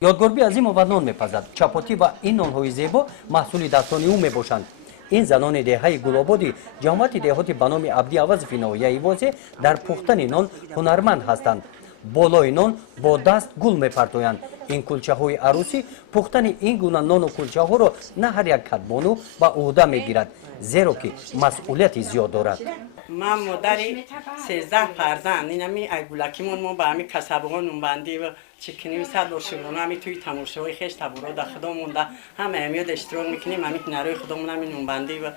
یادگربی از این مواد نان میپزد. چپاتی و این نانهای زیبا محصول دستان او میباشند. این زنان دهه گل‌آبادی جماعت دهاتی به نام عبدی عوض فینایی واژه در پختن نان هنرمند هستند. بالای نان با دست گل میپرتویند. این کلچه های عروسی پختن این گونه نان و کلچه ها را نه هر یک کدبانو به عهده میگیرد، زیرا که مسئولیت زیاد دارد. من مادری 13 فرزند اینمی ایگولکیمون ما به همین کسبان نونبندی و چکنی و صد بار شکرانه همین توی تماشاهای خیش تبورا در خودمون ده همه امیاد اشتراک میکنیم همین نروی خودمون همین نونبندی و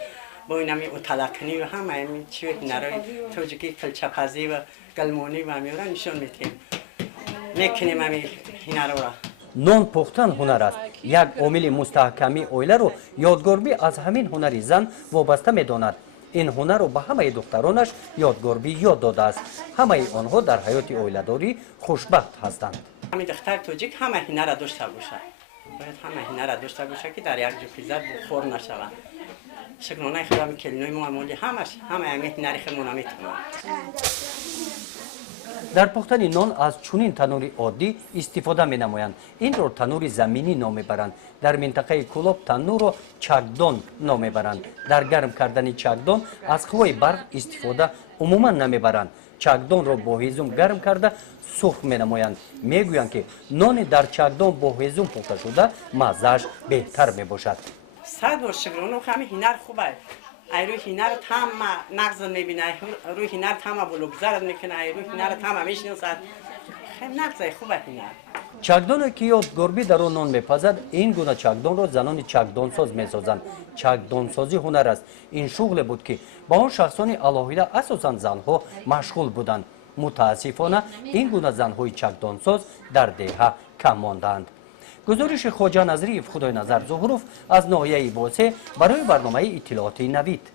با این همین اتلقنی و همه همین چیوی نروی توجکی کلچپزی و گلمونی و همین را نشان میتیم میکنیم همین هنر را. نان پختن هنر است. یک عامل مستحکمی اویله رو یادگربی از همین هنری زن وابسته میداند. این هنر رو به همه دخترانش یادگربی یاد داده است. همه آنها در حیات اویله‌داری خوشبخت هستند. همین دختر توجیک همه هنر داشته باشه. باید همه هنر داشته باشه که در یک جو خیزد خور نشوند. شکرانه خدا می کلینوی معمولی همه همین هنر خودمون میتونن. در پختن نان از چنین تنور عادی استفاده می نمایند. این را تنور زمینی نام میبرند. در منطقه کلوب تنور را چکدان نام میبرند. در گرم کردن چکدان از قوای برق استفاده عموما نمیبرند. چکدان را با هیزم گرم کرده سرخ می نمایند. میگویند که نان در چکدان با هیزم پخته شده مزه‌اش بهتر می باشد. صد بار شکرانه همین هنر خوبه. ای روی هنر تمام نقض میبینه، روی هنر تمام بلوگزارد میکنه، ای روی هنر تمام میشناسد. خیلی نقض خوبه هنر. چکدان که یادگربی در آن نان میپزد، این گونه چکدان را زنان چکدانساز میسازند. چکدانسازی هنر است. این شغل بود که با آن شخصان علاهیده اساساً زنها مشغول بودند. متاسفانه این گونه زنهای چکدانساز در دهه کم ماندند. گزارش خواجه نظری خدای نظر ظهروف از ناحیه باسه برای برنامه اطلاعاتی نوید.